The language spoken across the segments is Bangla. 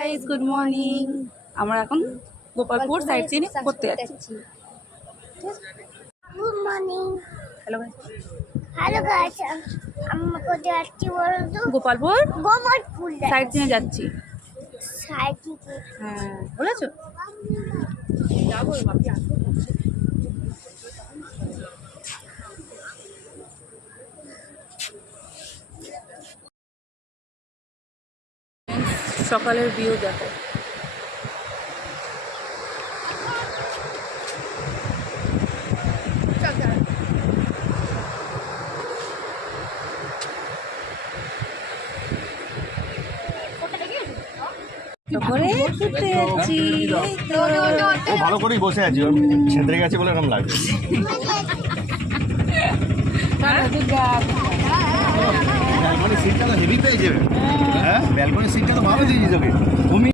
Guys good morning. আমরা এখন গোপালপুর সাইট সিন করতে যাচ্ছি। Good morning. Hello guys, hello guys, আমরা কোথায় যাচ্ছি বলতো? গোপালপুর গোপালপুর সাইট সিনে যাচ্ছি। সাইডে হ্যাঁ, বলেছো? যাবো বাপি, আসো। সকালের ভিউ দেখো। ও ভালো করেই বসে আছি, ছেঁদরে গেছে বলে এরকম লাগছে। ব্যালকনি সিটটা তো হেভি পেয়ে যাবে। হ্যাঁ, ব্যালকনি সিটটা তো ভালো দিয়েছি তোকে। তুমি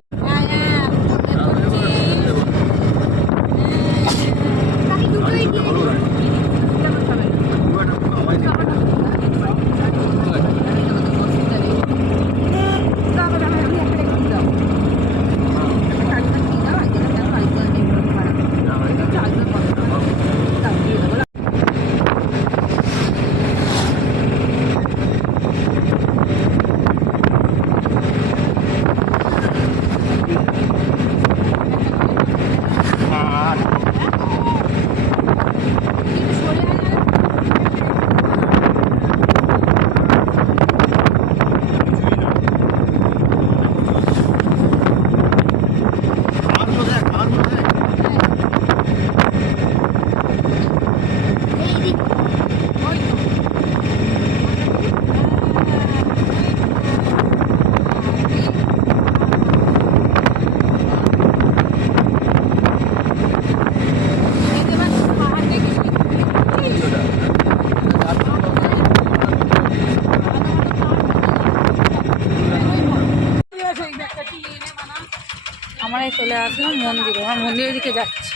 আমরা চলে আসলাম মন্দিরে। আমরা মন্দিরের দিকে যাচ্ছি।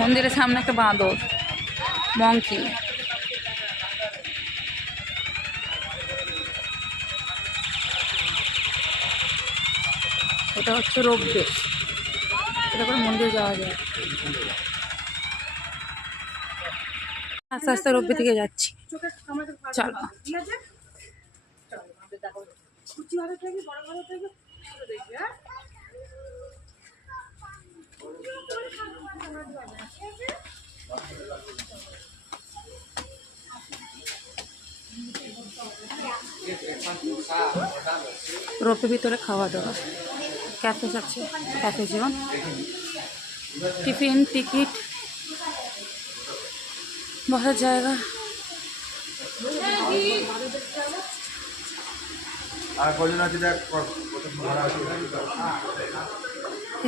মন্দিরের সামনে একটা বাঁদর, মঙ্কি। এটা হচ্ছে রোপওয়ে, এটা করে মন্দিরে যাওয়া যায়। আস্তে আস্তে রোপওয়ে থেকে যাচ্ছি। চলো। রোপের ভিতরে খাওয়া দাওয়া, ক্যাফে আছে, ক্যাফে জীবন, টিফিন, টিকিট, বসার জায়গা।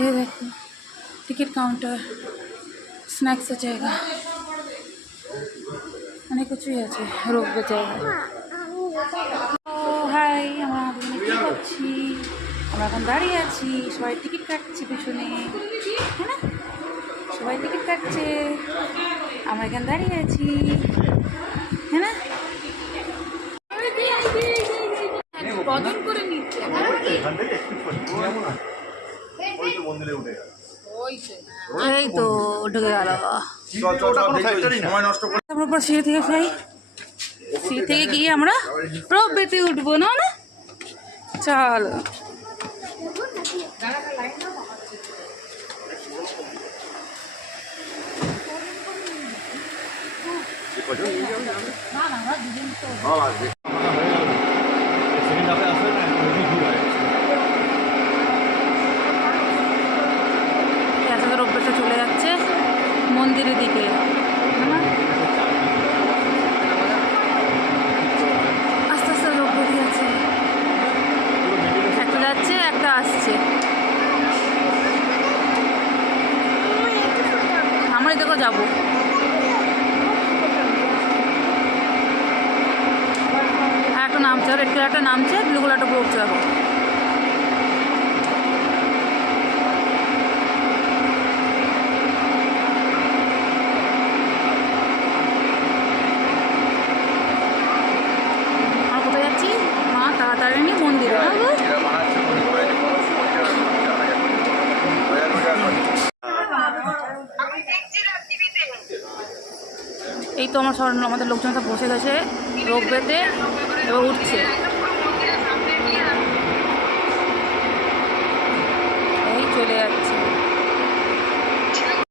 এই দেখো টিকিট কাউন্টার, স্ন্যাক্সের জায়গা, অনেক কিছুই আছে রোপওয়ে জায়গা। ও হাই, আমরা কী করছি? আমরা এখন দাঁড়িয়ে আছি, সবাই টিকিট কাটছি পেছনে, হ্যাঁ না? সবাই টিকিট কাটছে, আমরা এখানে দাঁড়িয়ে আছি, হ্যাঁ না? বদল করে নিচ্ছে। এই তো ঢুকে গেল। তারপর সিঁড়ি থেকে যাই, সিঁড়ি থেকে গিয়ে আমরা রোপওয়েতে উঠবো, না না? চল। রোপওয়েটা চলে যাচ্ছে মন্দিরের দিকে। আস্তে আস্তে রোপওয়ে দিয়ে আছে, একটা যাচ্ছে একটা আসছে। আমরা দেখো যাবো। একটা নামছে, আর একটু একটা নামছে, ব্লু কালারটা পুরো যাবো। আমরা কোথায় যাচ্ছি? মা তাড়াতাড়ি মন্দিরে। তো আমাদের লোকজন সব বসে গেছে রোপওয়েতে, এবার উঠছে। এই চলে যাচ্ছে,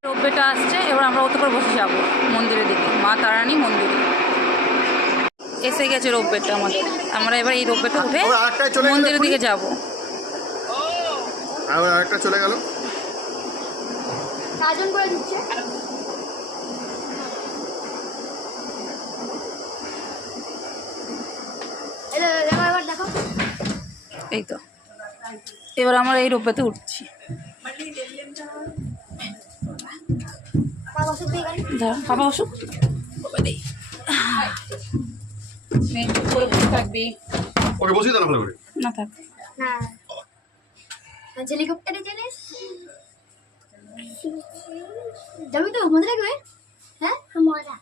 রোপওয়েটা আসছে, এবার আমরা ওতে করে বসে যাবো মন্দিরের দিকে, মা তারানী মন্দিরে। এসে গেছে রোপওয়েটা আমাদের, আমরা এবার এই রোপওয়েটা উঠে মন্দিরের দিকে যাবো। আরেকটা চলে গেল, কাজন করে দিচ্ছে। এবার দেখো, এই তো এবার আমরা এই রোপওয়েতে উঠছি। বাবা অসুখ থাকবি ওকে বসিয়ে দাও করে না থাক। হ্যাঁ হেলিকপ্টারে চলে যাবি তো মজা লাগবে। হ্যাঁ মজা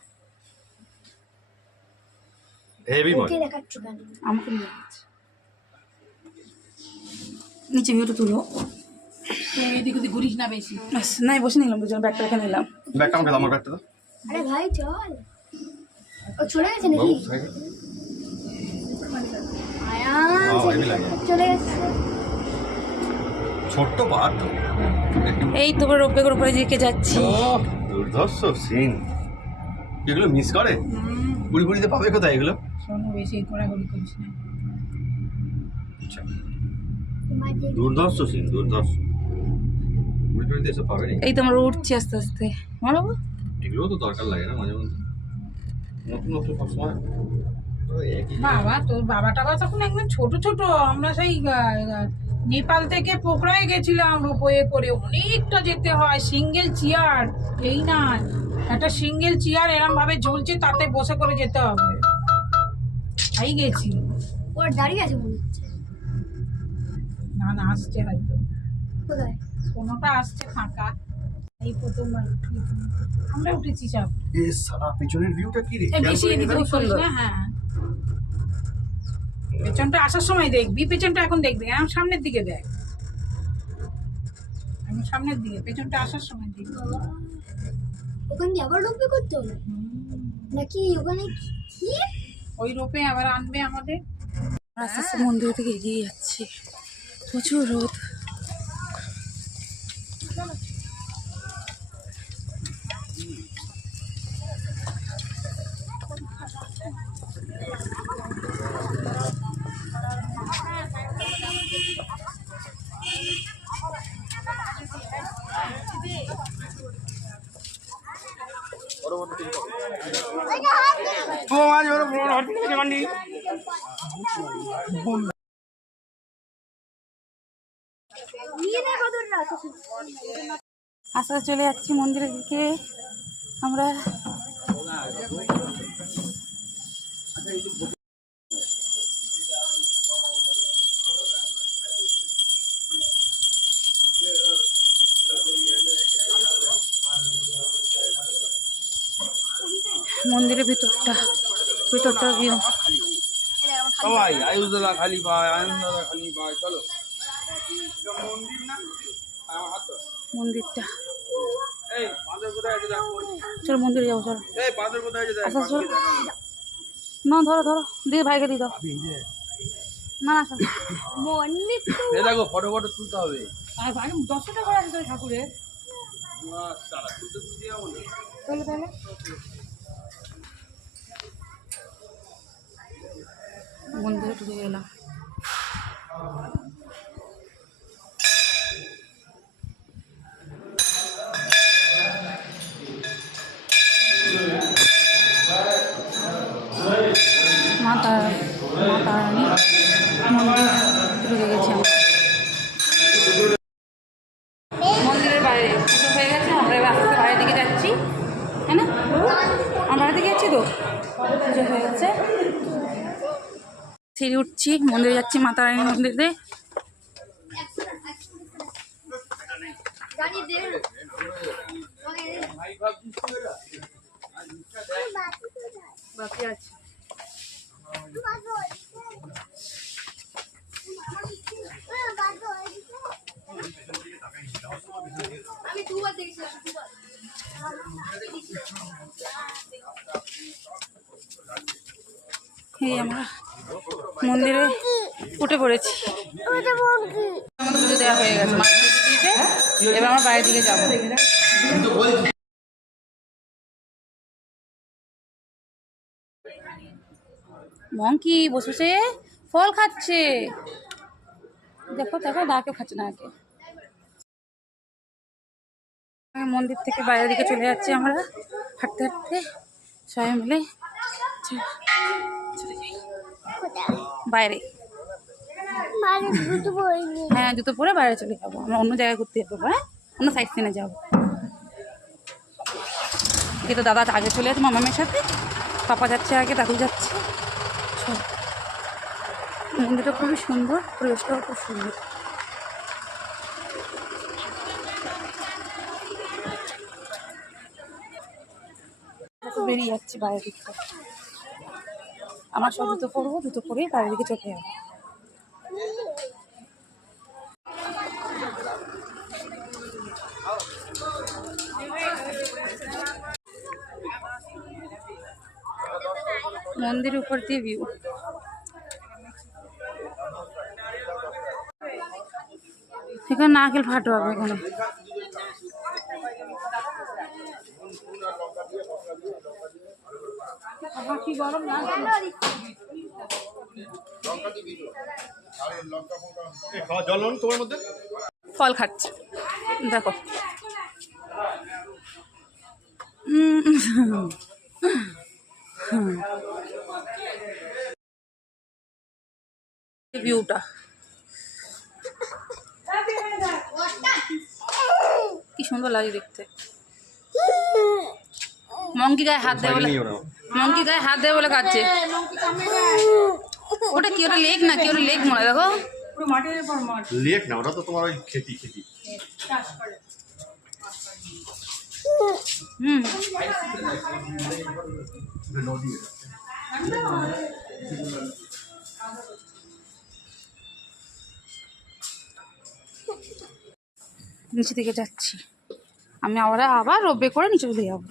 হেভি মজা। দেখাচ্ছ কেন আমাকে নিয়ে যাচ্ছে নিচে, ভিউটা তুলো। এদিক ওদিক ঘুরিস না বেশি। নাই বসে নিলাম, দুজন ব্যাগটা রেখে নিলাম। ব্যাগটা আমাকে দাও, আমার ব্যাগটা দাও। আরে ভাই চল, ও চলে গেছে নাকি? চলে গেছে, ছোট্ট পাহাড় তো। এই তো রোপওয়ের উপরে দিকে যাচ্ছি। দুর্ধর্ষ সিন, এগুলো মিস করে। ঘুরি ঘুরিতে পাবে কোথায় এগুলো? শোনো বেশি ঘোরাঘুরি করিস না। দুর্ধর্ষ সিন, দুর্ধর্ষ। ঘুরি ঘুরিতে এসব পাবে না। এই তো আমরা উঠছি আস্তে আস্তে। বলো এগুলো তো দরকার লাগে না মাঝে মধ্যে, নতুন নতুন সবসময়। বাবা তোর বাবা টাবা তখন একদম ছোট ছোট, আমরা সেই নেপাল থেকে পোখরায় গেছিলাম রোপওয়ে করে, অনেকটা যেতে হয়, সিঙ্গেল চেয়ার, এই না একটা সিঙ্গেল চেয়ার এরম ভাবে ঝুলছে, তাতে বসে করে যেতে হবে। তাই গেছি। ওর দাঁড়িয়ে আছে মনে হচ্ছে। না না আসছে হয়তো, কোথায় কোনোটা আসছে ফাঁকা। এই প্রথমবার আমরা উঠেছি সব। এ সারা পিছনের ভিউটা কি রে? বেশি এদিকে করিস না। হ্যাঁ পেছনটা আসার সময় দেখবি, পেছনটা এখন দেখবি, এখন সামনের দিকে দেখ, এখন সামনের দিকে, পেছনটা আসার সময় দেখবি। ওখানে আবার রোপে করতে হবে নাকি? ওখানে কি ওই রোপে আবার আনবে আমাদের। আস্তে আস্তে মন্দির থেকে এগিয়ে যাচ্ছি, প্রচুর রোদ। আস্তে আস্তে চলে যাচ্ছি মন্দিরের দিকে আমরা। মন্দিরের ভিতরটা ভিউ। সবাই আয়ুষ দাদা খালি পায়, আনন্দ দাদা খালি পায়, চলো। মন্দিরটা এই বাঁদর কোথায় আছে দেখো। চলো মন্দিরে যাবো, চলো। এই বাঁদর কোথায় আছে দেখো। আচ্ছা চলো, না ধরো ধরো, দিয়ে ভাইকে দিয়ে দাও। না না মন্দির তো এই দেখো ফটো ফটো তুলতে হবে। আর ভাই 10 টাকা করে আছে ঠাকুরের। সারা তুলতে তুলতে যাবো না। তাহলে তাহলে মন্দিরে ঢুকে গেলাম। মা তারানী মন্দির ঢুকে গেছি আমরা। মন্দিরের বাইরে পুজো হয়ে গেছে, আমরা এবার আস্তে আস্তে বাইরের দিকে যাচ্ছি, তাই না? আমরা বাইরের দিকে যাচ্ছি তো, পুজো হয়ে গেছে। সিঁড়ি উঠছি, মন্দিরে যাচ্ছি, মা তারানী মন্দিরে। বাকি আছে আমি দুবার দেখেছি, দুবার। এই আমরা মন্দিরে উঠে পড়েছি। আমাদের পুজো দেওয়া হয়ে গেছে, মা পুজো দিয়েছে। এবার আমরা বাইরের দিকে যাবো। মঙ্কি বসেছে ফল খাচ্ছে, দেখো দেখো, দাকে খাচ্ছে না আগে। মন্দির থেকে বাইরের দিকে চলে যাচ্ছি আমরা হাঁটতে হাঁটতে সবাই মিলে। চলে যাই বাইরে। হ্যাঁ, জুতো পরে বাইরে চলে যাবো, আমরা অন্য জায়গায় ঘুরতে যাবো, হ্যাঁ অন্য সাইড সিনে যাবো। কিন্তু দাদা আগে চলে যাচ্ছে মামামের সাথে, পাপা যাচ্ছে আগে, দাদু যাচ্ছে। মন্দিরটা খুবই সুন্দর, পরিবেশটাও খুব সুন্দর। বেরিয়ে যাচ্ছি বাইরের দিকে। আমার সব জুতো পরবো, জুতো পরেই বাইরের দিকে চলে যাবো। মন্দিরের উপর দিয়ে ভিউ। এখানে নারকেল ফাটো হবে এখানে। কি গরম না, জল তোমার মধ্যে ফল খাচ্ছে দেখো। ভিউটা কি সুন্দর লাগে দেখতে। মঙ্কি গায়ে হাত দেয় বলে, মঙ্কি গায়ে হাত দেয় বলে কাঁদছে। ওটা কি, ওটা লেক না কি, ওটা লেক মনে হয়, দেখো লেক না, ওটা তো তোমার ওই খেতি। হুম, নদী। নিচে দিকে যাচ্ছি আমি, আবার রোবে করে নিচে চলে যাবো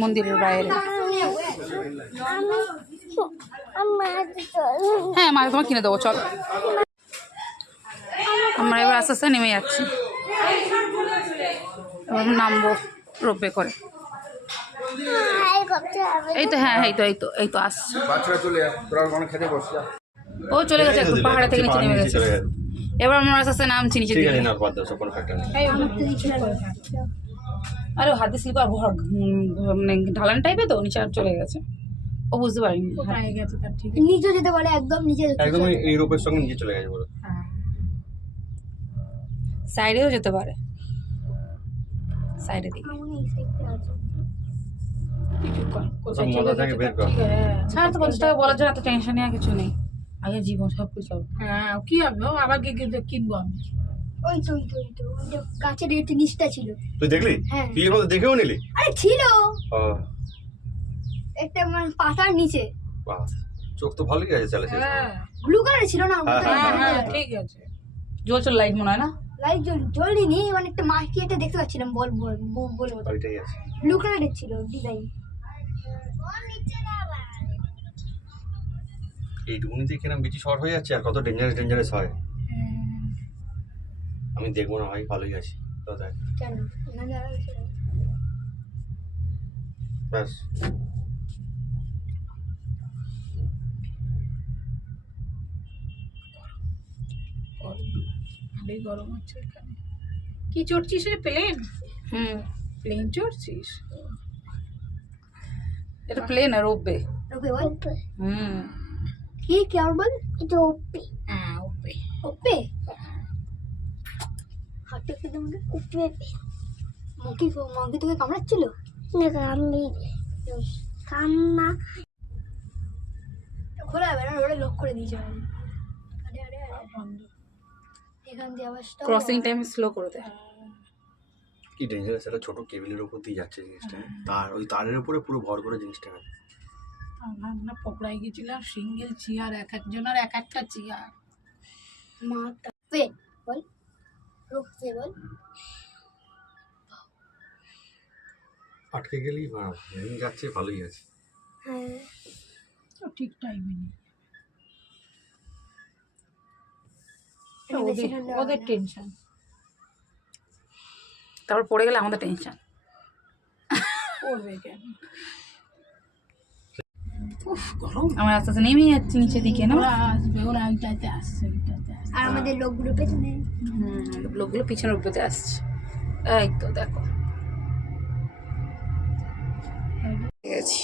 মন্দিরের বাইরে। হ্যাঁ, মাকে তোমার কিনে দেবো, চল। আমরা এবার আস্তে আস্তে নেমে যাচ্ছি, এবার নামবো রোবে করে। এই তো, হ্যাঁ এই তো আসছে। বাচ্চারা চলে যায়, তোরা অনেক খেতে বসছে। ও চলে গেছে, একটু পাহাড়ে থেকে নিচে নেমে গেছে। এবার আমরা আস্তে আস্তে নামছি নিচে দিকে। আরে হাত দিয়ে স্লিপ, মানে ঢালান টাইপে তো নিচে চলে গেছে, ও বুঝতে পারিনি। কোথায় গেছে তার ঠিক নিচে যেতে বলে, একদম নিচে একদম এই রূপের সঙ্গে নিচে চলে গেছে বলে। সাইডেও যেতে পারে, সাইডে দিকে। কোথায় মাথা থেকে বের কর। ছাড় তো, 50 টাকা বলার জন্য এত টেনশন নেওয়া কিছু নেই, আগে জীবন সব কিছু হবে। হ্যাঁ, কি হবে, ও আবার গিয়ে কিনবো আমি। ওই তো গাছের একটু নিচটা ছিল। তুই দেখলি? হ্যাঁ। তুই এর মধ্যে দেখেও নিলি? আরে ছিল ও একটা মানে পাতার নিচে, বাহ, চোখ তো ভালোই আছে চালে শেষ। হ্যাঁ ব্লু কালার ছিল না? হ্যাঁ, ঠিক আছে। জ্বলছিল লাইট মনে হয় না? লাইট জ্বলিনি, মানে একটা মাটি একটা দেখতে পাচ্ছিলাম, বল ওইটাই আছে। ব্লু কালারের ছিল ডিজাইন। এইটুকুনিতে কিরম বিচি শর্ট হয়ে যাচ্ছে, আর কত ডেঞ্জারাস হয়। আমি দেখবো না ভাই, ভালোই আছি তো দেখ। কেন না যারা ব্যাস ভালোই গরম হচ্ছে এখানে। কি চড়ছিস রে, প্লেন? হুম, প্লেন চড়ছিস? এটা প্লেন আর রোবে। ওকে বল হুম, কি আর বল, এটা ওপে। হ্যাঁ, ওপে। ওপে হাতে খেতে মনে ওপে। মঙ্কি তোকে কামড়াচ্ছিল না? কান্না খোলা যাবে না, ওটা লক করে দিয়েছে। আরে আরে আরে বন্ধ। এখান দিয়ে আবার ক্রসিং টাইম স্লো করে দেয়। কি ডেঞ্জারাস, একটা ছোট কেবিলের উপর দিয়ে যাচ্ছে জিনিসটা, তার ওই তারের উপরে পুরো ভর করে জিনিসটা। আমরা পকড়াই গেছিলাম, সিঙ্গেল চেয়ার, এক একজনের এক একটা চেয়ার। মাথা পে বল, রোপে বল। আটকে গেলেই ভেঙে যাচ্ছে, ভালোই আছে। হ্যাঁ ও ঠিক টাইমে নেই। বেশি ঠান্ডা হবে ওদের না। টেনশন। তারপর পড়ে গেলে আমাদের টেনশন। করবে কেন? আমার আস্তে আস্তে নেমে যাচ্ছি নিচের দিকে না। ওরা আসবে, ওরা ওইটাতে আসছে, ওইটাতে আসছে। আর আমাদের লোকগুলো পেছনে। লোকগুলো পিছনের উপরে আসছে। এই তো দেখো ঠিক আছে।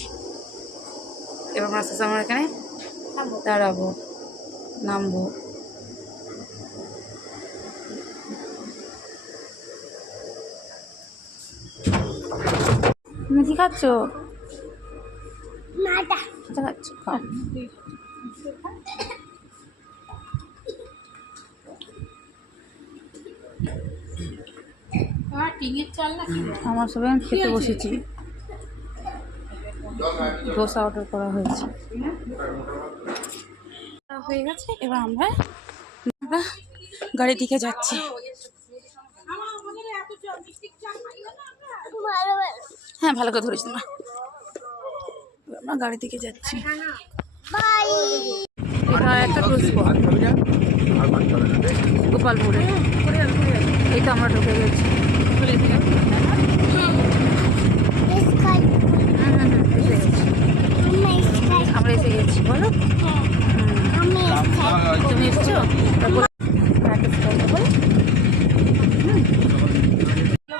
এবার আস্তে আস্তে আমরা এখানে দাঁড়াবো, নামবো। তুমি কি খাচ্ছ? নাটা আচ্ছা খাচ্ছ, খাও। আর টিনের চাল না কি? আমার সবাই আমি খেতে বসেছি। ডোসা অর্ডার করা হয়েছে, হয়ে গেছে। এবার আমরা গাড়ির দিকে যাচ্ছি। হ্যাঁ ভালো করে ধরেছি না। আমরা গাড়ির দিকে যাচ্ছি। এটা একটা ক্রুজ স্পট গোপালপুরে। এই তো আমরা ঢুকে গেছি। আমরা এসে গেছি। বলো তুমি এসেছো?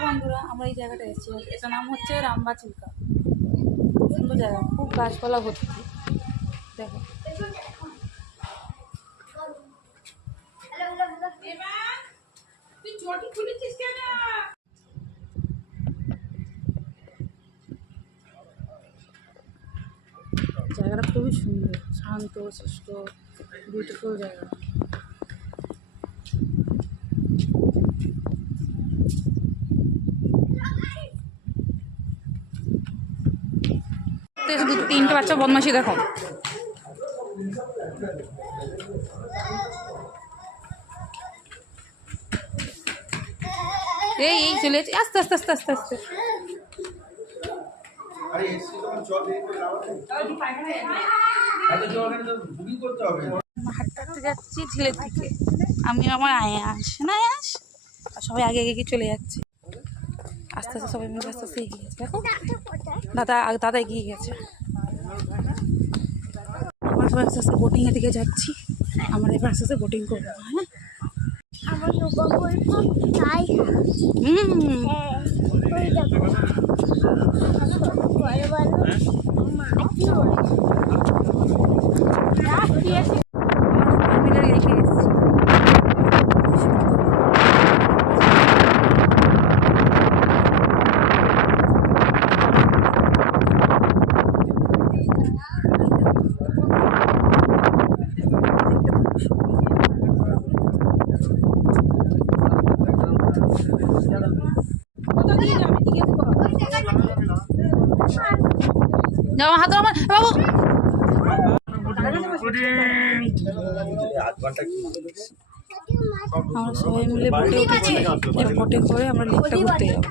বন্ধুরা আমরা এই জায়গাটা এসেছি, এটার নাম হচ্ছে রামবা চিল্কা। সুন্দর জায়গা, খুব গাছপালা ভর্তি। দেখো তুই চটি খুলেছিস কেন? জায়গাটা খুবই সুন্দর, শান্ত শিষ্ট, বিউটিফুল জায়গা। শুধু 3টে বাচ্চা বদমাশি দেখো। এই এই চলে যাচ্ছে আস্তে আস্তে আস্তে আস্তে আস্তে। আরে এসি তখন চল দেরি করে লাভ নেই। এত জল এখানে তো বুকিং করতে হবে। হাঁটতে হাঁটতে যাচ্ছি ঝিলের দিকে। আমি আমার আয়াস না আয়াস আর সবাই আগে আগে চলে যাচ্ছে। আস্তে আস্তে সবাই মিলে আস্তে আস্তে এগিয়ে গেছে। দেখো দাদা এগিয়ে গেছে। আমরা সবাই আস্তে আস্তে বোটিংয়ের দিকে যাচ্ছি। আমরা এবার আস্তে আস্তে বোটিং করবো। হ্যাঁ আমার নৌকা বলবো তাই ওই দেখো বড় বড় মাটি মিলে রেখে এসেছি। যাও হাত আমার বাবু। আধ ঘন্টা কি আমরা সবাই মিলে বোটে উঠেছি। এবার বোটে করে আমরা লেকটা ঘুরতে যাবো।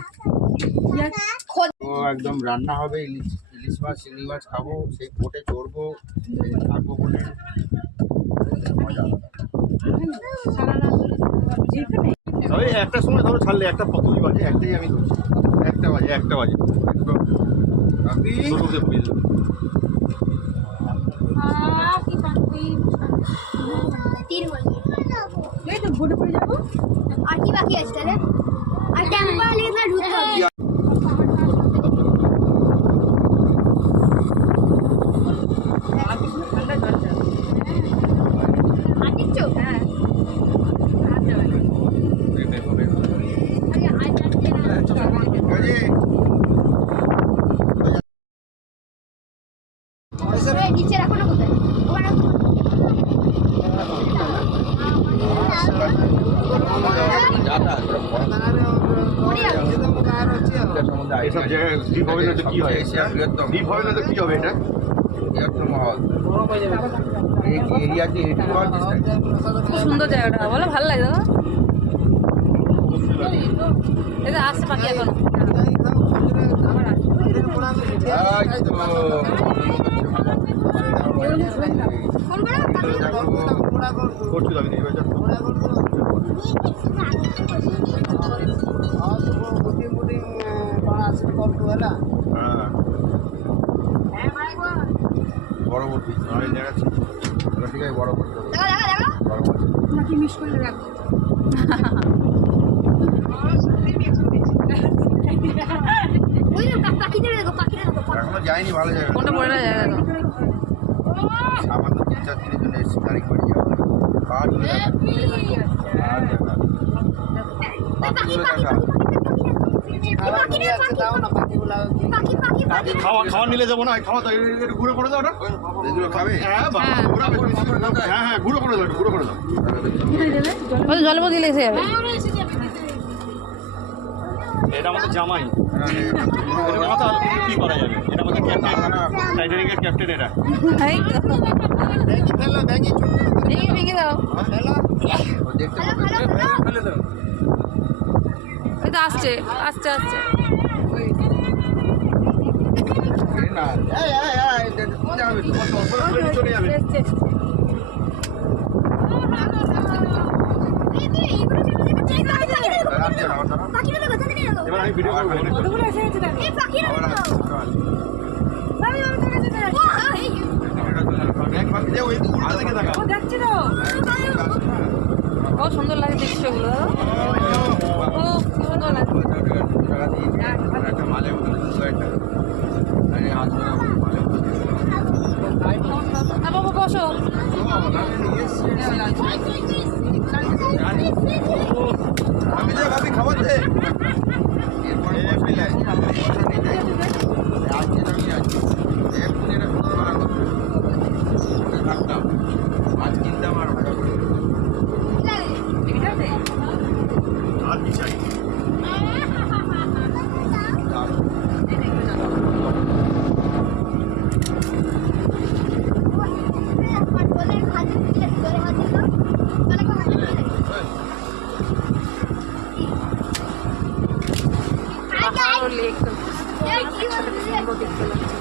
ও একদম রান্না হবে, ইলিশ মাছ চিংড়ি মাছ খাবো, সেই বোটে চড়বো, থাকবো বোটে, মজা হবে। ওই একটা সময় ধরো ছাড়লে, একটা পঁচিশ বাজে, একটাই আমি ধরছি, একটা বাজে একদম আপনি ছোটকে পেয়ে যাবেন। ভোটে পড়ে যাবো। আর কি বাকি আছে তাহলে? আর টেম্পার নিয়ে না ঢুকতে হবে। নিচে রাখো না কোথায়? ওখানে এইসব জায়গায় দ্বীপ হবে না তো কি হয়? দ্বীপ হবে না তো কি হবে? এটা এরিয়াতে খুব সুন্দর জায়গাটা, বলো ভালো লাগে দাদা। এটা আসছে পাখি এখন। ফোন করো করছি আমি এই বাজার বড়বর্তী আমি দেখাচ্ছি ঠিক আছে বড়বর্তী নাকি মিস করলে রাখবো ওই না পাখিদের দেখো এখনো যায়নি ভালো জায়গা কোনটা পড়ে না জায়গা সামান্য 3-4 দিনের জন্য এসেছি তারিখ বাড়ি যাওয়া পাহাড় তুলে দেখা খাওয়া নিলে যাবো না খাওয়া তো ঘুরে করে দাও ওটা এগুলো খাবে হ্যাঁ হ্যাঁ ঘুরে করে দাও ঘুরে করে দাও জলের মধ্যে এসে যাবে এটা আমাদের জামাই এটা মাথা কি করা যাবে এটা আমাদের ক্যাপ্টেন টাইটানিকের ক্যাপ্টেন এটা ভেঙে দাও দেখতে পাবে ফেলে দাও ওই তো আসছে আসছে আসছে না যাবে চলে যাবে এবার আমি ভিডিও করবো ও সুন্দর লাগে দৃশ্যগুলো ও সুন্দর লাগে একটা মালের মতো না বাবা বসো আমি যে ভাবি খাবার দে এরপরে পেলাই পয়সা নিয়ে যাই আজকে আমি আছি এখন এটা কোথাও বানাবো থাকতাম মাছ কিনতাম আর ভাজা করে আর কি চাই পাহাড় ও লেক একসাথে সুন্দর দেখতে লাগছে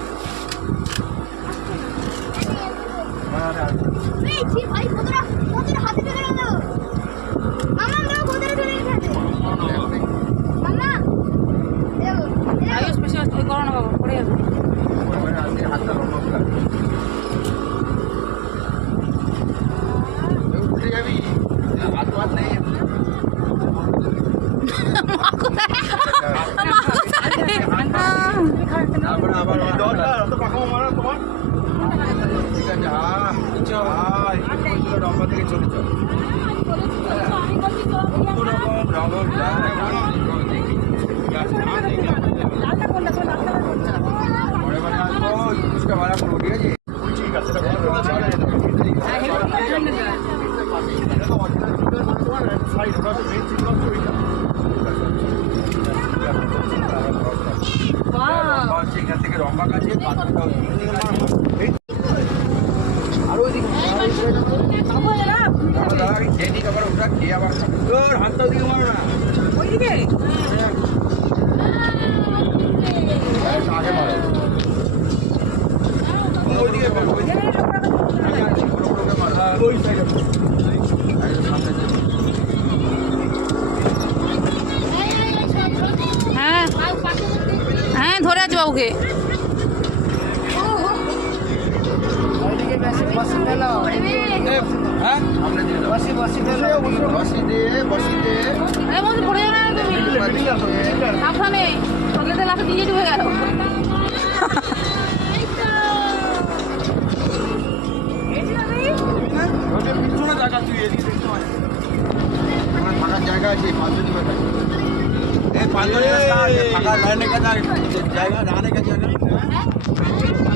আয়ুষ বেশি করো না বাবা পড়ে যাবে হাতটা লম্বা করে উঠে যাবি হাত হাত নেই তারপরে আবার দরকার অত পাখাও মারা তোমার ঠিক আছে হ্যাঁ ইচ্ছা হয় লম্বা থেকে চলে চল কত রকম রঙ পরে বার আসবো জিনিসটা ভাড়া করবো ঠিক আছে ঠিক আছে সাইড ওটা মেন চিত্র এখান থেকে রম্বা কাছে আর ওইদিকে খেয়ে নিই আবার ওটা খেয়ে আবার তোর হাতটা ওইদিকে মারো না ওইদিকে আগে মারো ওইদিকে মারো ওইদিকে আমি আছি বড় বড়কে মারো ওই সাইডে সামনে হ্যাঁ হ্যাঁ ধরে আছে বাবুকে হ্যাঁ সামনে দিয়ে দাও বসি দে আরে বন্ধু পড়ে যাবে না তুমি সাবধানে চকলেটের লাঠি দিয়ে ঢুকে গেল পিছনে জায়গা তুই এদিকে দেখতে পাই ওখানে থাকার জায়গা আছে পাঁচজনই বেটা पांचोली बस कहाँ है? पका रहने का जाएगा रहने का जगह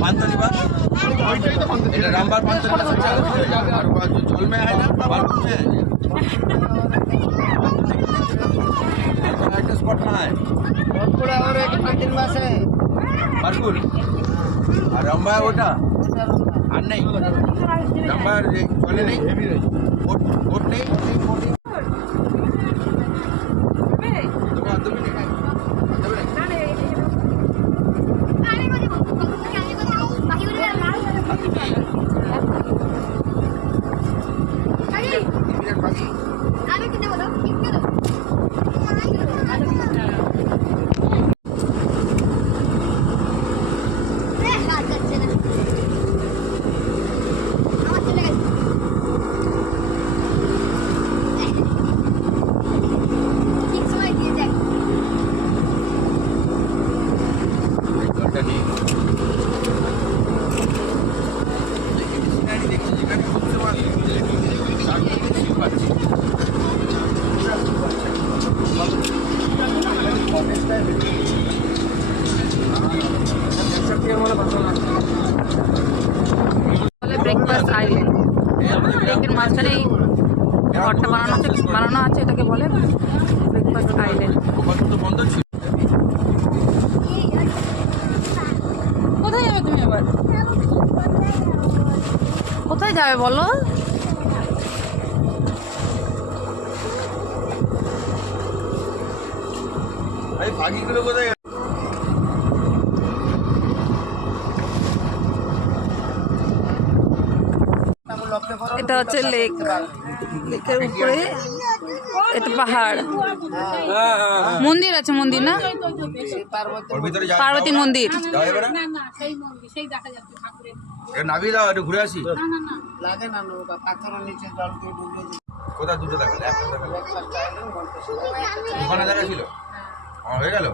पांचोली बस ये रामबार पांचोली बस আর বাজু জল মে है ना बालपुर में आपका स्पॉट कहाँ है और एक अंतिम बस है बालपुर और रंबा ओटा আর नहीं रंबा चले नहीं बोट नहीं ক্যাম্পাস আইল্যান্ড। ওখান তো বন্ধ ছিল। কোথায় যাবে তুমি আবার? কোথায় যাবে বলো? এই পাখিগুলো কোথায় গেল? এটা হচ্ছে লেক, লেকের উপরে এটা পাহাড়, মন্দির আছে, মন্দির না, ওর ভিতরে যাওয়া পার্বতী মন্দির। যাওয়া যাবে না? না না সেই মন্দির সেই দেখা যাচ্ছে ঠাকুরের। এটা নামিয়ে দাও, একটু ঘুরে আসি। না না না লাগে না নৌকা পাথরের নিচে জল দিয়ে ডুববে কোথায় দুটো দেখালে? একটা দেখালে ওখানে দেখা ছিল, হয়ে গেল।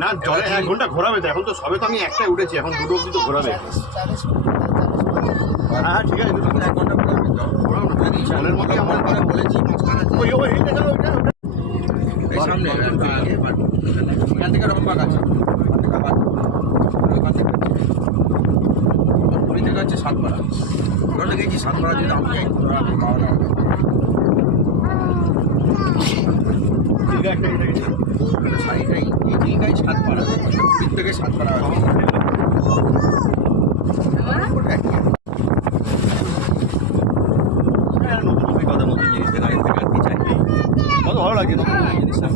না জলে 1 ঘন্টা ঘোরাবে তো, এখন তো সবে তো আমি একটাই উঠেছি, এখন 2 অব্দি তো ঘোরাবে। হ্যাঁ ঠিক আছে, তখন 1 ঘন্টা পরে আমি যাও। ঘোরাও না। মনের মতো আমার করে বলেছি মাঝখানে আছে। ওই এইটা গেল ওইটা। এই সামনে এখান থেকে রম্বাক আছে, ওখান থেকে আবার ওখান থেকে পুরী থেকে হচ্ছে সাতপাড়া। ওখানে গেছি সাতপাড়া, যদি আমি যাই খাওয়া দাওয়া দীঘা একটা উঠে গেছে। শাড়িটাই এই চিলটাই সাতপাড়া, পুরীর থেকে সাতপাড়া হ্যাঁ, নতুন অভিজ্ঞতা, নতুন জিনিস দেখা, এর থেকে আর কি চাই। কত ভালো লাগে নতুন জিনিসটা।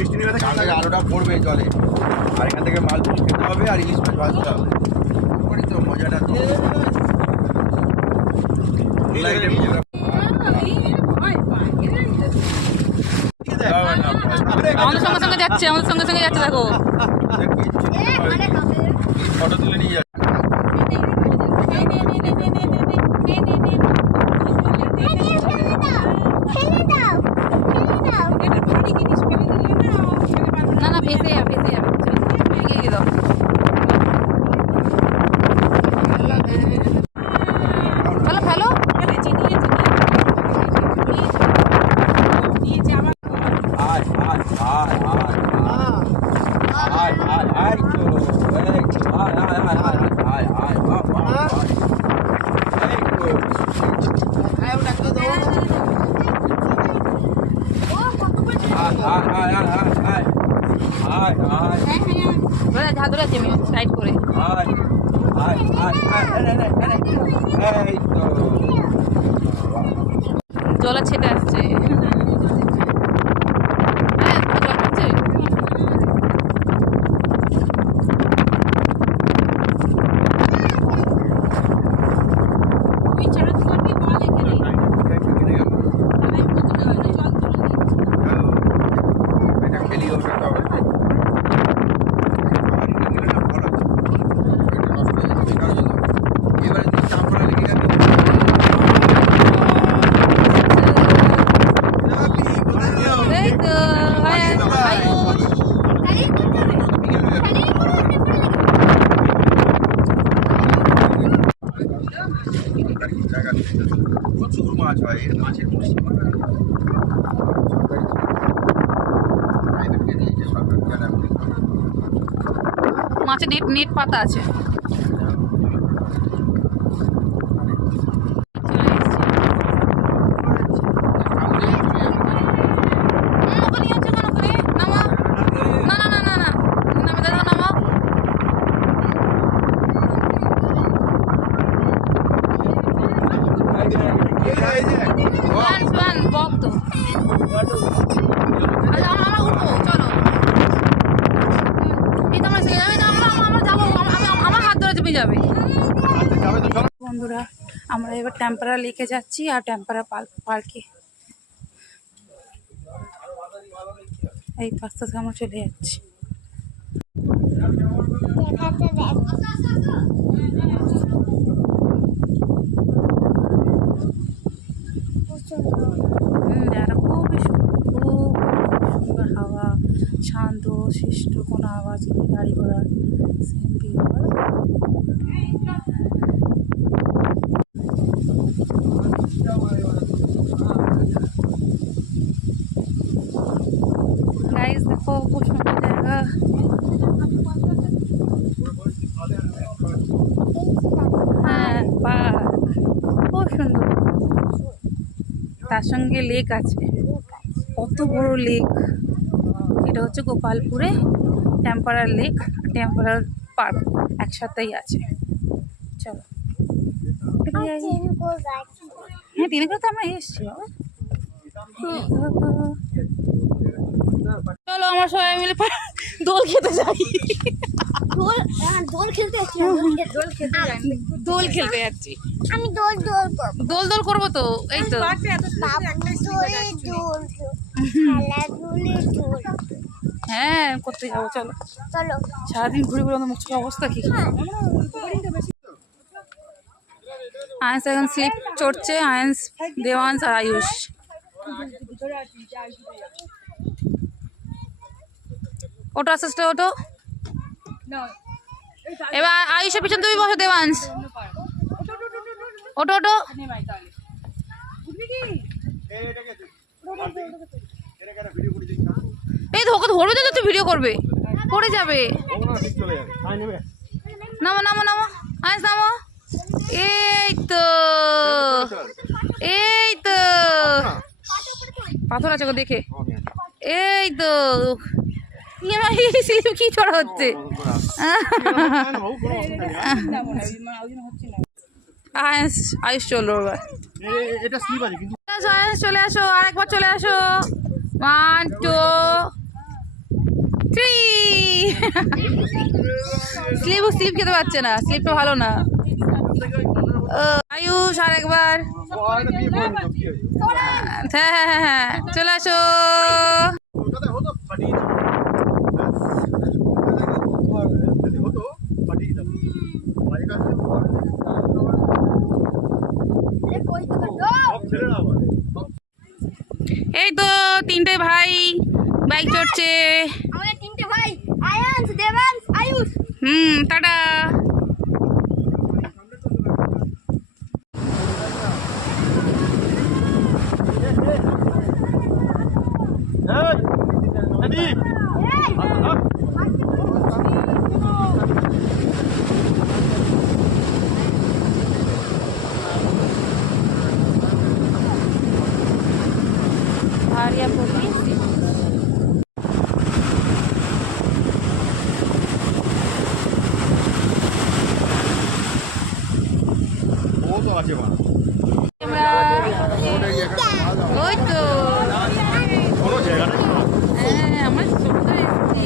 বৃষ্টি নেমে থাকে, আলোটা পড়বে জলে, আর এখান থেকে মালপোস খেতে হবে আর ইলিশ মাছ ভাজতে হবে। করি তো মজাটা তো। আমাদের সঙ্গে সঙ্গে যাচ্ছে, আমাদের সঙ্গে সঙ্গে যাচ্ছে, দেখো। ফটো তুলে নিয়ে যাচ্ছে। না না, ভেসে যাবে, ভেসে যাবে, এগিয়ে দিয়ে দাও। ফেলো ফেলো। আয় আয় আয় আয় আয় আয় আয় তো এই আয় আয় আয় আয় আয় আয় বাবা এই তো আয় আয় আয় আয় আয় আয় ধরে ধরে আছে, আমি সাইড করে। আয় আয় আয় আয় এই তো জলে ছেটে আসছে। হ্যাঁ, জল পড়ছে। তুই ছাড়া তো করবি বল এখানে। তাই মতো জল তুলে দিই। এটা খেলি ওটা তো হবে। এবারে তুই চাপ করা লেগে গেল। এই তো, হাই হাই। প্রচুর মাছ হয়, এর মাছের কোনো সীমা নেই। প্রাইভেটকে দিয়েছে, সরকার জানা নেই। মাছের নেট নেট পাতা আছে। ওখানে আছে, ওখানে নামা। না না না না না, নামে দাদা নামাও। ওয়ান বক তো। আচ্ছা, আমরা উঠবো, চলো। এই তো আমরা আমরা যাবো, আমার হাত ধরে তুমি যাবে। বন্ধুরা, আমরা এবার টেম্পারা লেকে যাচ্ছি আর টেম্পারা পার্কে। এই তো আস্তে আস্তে আমরা চলে যাচ্ছি। জায়গাটা খুবই সুন্দর হাওয়া, শান্ত শিষ্ট, কোনো আওয়াজ নেই গাড়ি ঘোড়ার। সিম্পল গাইস, দেখো খুব সুন্দর জায়গা। হ্যাঁ, পার্ক। তার সঙ্গে লেক আছে, কত বড় লেক। এটা হচ্ছে গোপালপুরে টেম্পারার লেক, টেম্পারার পার্ক একসাথেই আছে। চলো এটা যাই। হ্যাঁ, দিনে করে তো আমরা এসেছি বাবা। চলো আমরা সবাই মিলে দোল খেতে যাই। দোল খেলতে যাচ্ছি, দোল খেলতে যাচ্ছি। আমি দোল দোল করবো। দোল দোল করবো তো, এই তো। দোলে দোল, খেলাধুলে দোল। হ্যাঁ, করতে যাবো চলো। চলো। সারাদিন ঘুরে ঘুরে আমাদের মুখের অবস্থা কি। আয়ন্স এখন স্লিপ চড়ছে, আয়ন্স, দেওয়াংশ আর আয়ুষ। ওটো আস্তে আস্তে ওটো। এবার আয়ুষের পিছন তুমি বসো, দেওয়াংশ ওটো ওটো। এই তো ওকে ধরবে তো, তুই ভিডিও করবে, পড়ে যাবে। নামো নামো নামো, আয়ুষ নামো। এই তো, এই তো পাথর আছে গো দেখে। এই তো স্লিপ কি ছড়া হচ্ছে। আয়ুষ আয়ুষ চলো এবার। এটা স্লিপ আছে কিন্তু আয়ুষ চলে আসো, আরেকবার চলে আসো। 1 2 3। স্লিপ খেতে পারছে না, স্লিপটা ভালো না। আয়ুষ আরেকবার। হ্যাঁ হ্যাঁ হ্যাঁ হ্যাঁ, চলে আসো। কলকাতায় হতো ফাটিয়ে হতো ফাটিয়ে দিতাম সব ছেলেরা আবার এই তো 3টে ভাই বাইক চড়ছে। আমাদের 3টে ভাই, আয়ান্স, দেবাংশ, আয়ুষ। টাটা। Área polícia. ও তো আছে মা ওই তো কোনো জায়গাটা হ্যাঁ, আমরা চলতে এসেছি।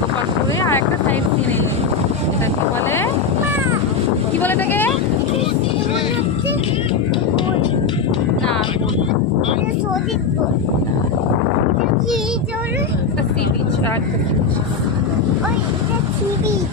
গোপাল করে আর একটা সাইড সিন এলো। এটা কি বলে, কি বলে এটাকে? না, এটা সি বিচ আর একটা সি বিচ।